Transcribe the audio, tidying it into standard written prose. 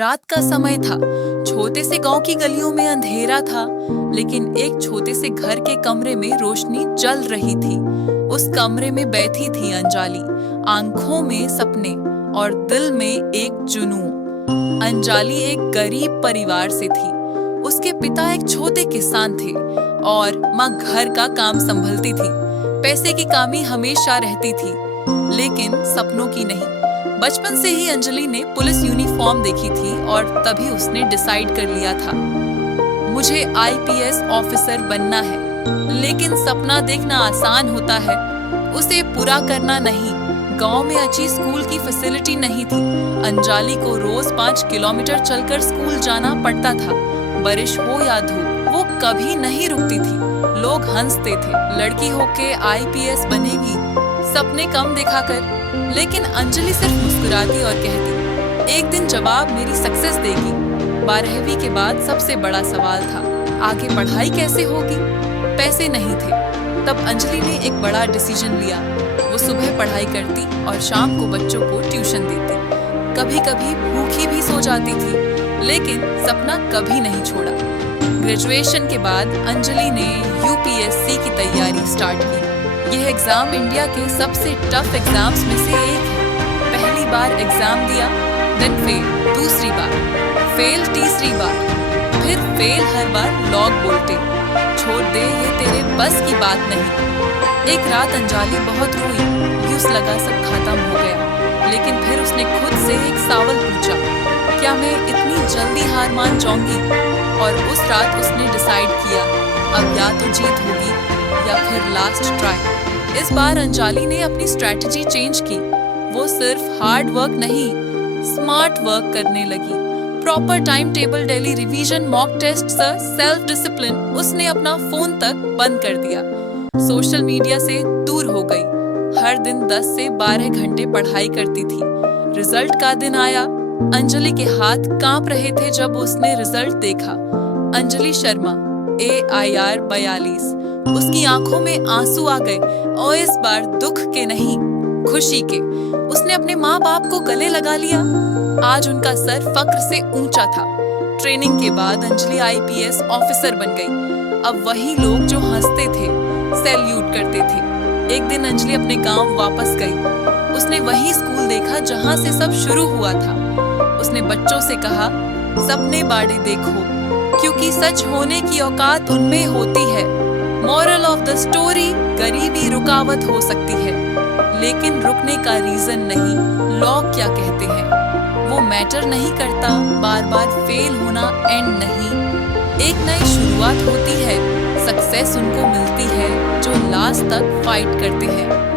रात का समय था। छोटे से गांव की गलियों में अंधेरा था, लेकिन एक छोटे से घर के कमरे में रोशनी जल रही थी। उस कमरे में बैठी थी अंजलि, आंखों में सपने और दिल में एक जुनून। अंजलि एक गरीब परिवार से थी। उसके पिता एक छोटे किसान थे और माँ घर का काम संभलती थी। पैसे की कमी हमेशा रहती थी, लेकिन सपनों की नहीं। बचपन से ही अंजलि ने पुलिस यूनिफॉर्म देखी थी और तभी उसने डिसाइड कर लिया था, मुझे आईपीएस ऑफिसर बनना है। लेकिन सपना देखना आसान होता है, उसे पूरा करना नहीं। गांव में अच्छी स्कूल की फैसिलिटी नहीं थी। अंजलि को रोज 5 किलोमीटर चलकर स्कूल जाना पड़ता था। बारिश हो या धूप, वो कभी नहीं रुकती थी। लोग हंसते थे, लड़की होके आईपीएस बनेगी, सपने कम देखा कर। लेकिन अंजलि सिर्फ मुस्कुराती और कहती, एक दिन जवाब मेरी सक्सेस देगी। 12वीं के बाद सबसे बड़ा सवाल था, आगे पढ़ाई कैसे होगी। पैसे नहीं थे। तब अंजलि ने एक बड़ा डिसीजन लिया। वो सुबह पढ़ाई करती और शाम को बच्चों को ट्यूशन देती। कभी कभी भूखी भी सो जाती थी, लेकिन सपना कभी नहीं छोड़ा। ग्रेजुएशन के बाद अंजलि ने यूपीएससी की तैयारी स्टार्ट की। यह एग्जाम इंडिया के सबसे टफ एग्जाम्स में से एक है। पहली बार एग्जाम दिया, देन फेल, दूसरी बार फेल, तीसरी बार फिर फेल। हर बार लोग बोलते, छोड़ दे, ये तेरे बस की बात नहीं। एक रात अंजलि बहुत रोई, यूं लगा सब खत्म हो गया। लेकिन फिर उसने खुद से एक सवाल पूछा, क्या मैं इतनी जल्दी हार मान जाऊंगी। और उस रात उसने डिसाइड किया, अब या तो जीत होगी या फिर लास्ट ट्राई। इस बार अंजलि ने अपनी स्ट्रेटजी चेंज की। वो सिर्फ हार्ड वर्क नहीं, स्मार्ट वर्क करने लगी। Proper time table, daily revision, mock test, self discipline. उसने अपना फोन तक बंद कर दिया, सोशल मीडिया से दूर हो गई। हर दिन 10 से 12 घंटे पढ़ाई करती थी। रिजल्ट का दिन आया, अंजलि के हाथ कांप रहे थे जब उसने रिजल्ट देखा। अंजलि शर्मा, AIR 42। उसकी आंखों में आंसू आ गए, और इस बार दुख के नहीं, खुशी के। उसने अपने माँ बाप को गले लगा लिया। आज उनका सर फक्र से ऊंचा था। ट्रेनिंग के बाद अंजलि आईपीएस ऑफिसर बन गई। अब वही लोग जो हंसते थे, सैल्यूट करते थे। एक दिन अंजलि अपने गांव वापस गई। उसने वही स्कूल देखा जहां से सब शुरू हुआ था। उसने बच्चों से कहा, सपने बाड़े देखो, क्योंकि सच होने की औकात उनमें होती है। मॉरल ऑफ द स्टोरी, गरीबी रुकावट हो सकती है, लेकिन रुकने का रीजन नहीं। लोग क्या कहते हैं वो मैटर नहीं करता। बार बार फेल होना एंड नहीं, एक नई शुरुआत होती है। सक्सेस उनको मिलती है जो लास्ट तक फाइट करते हैं।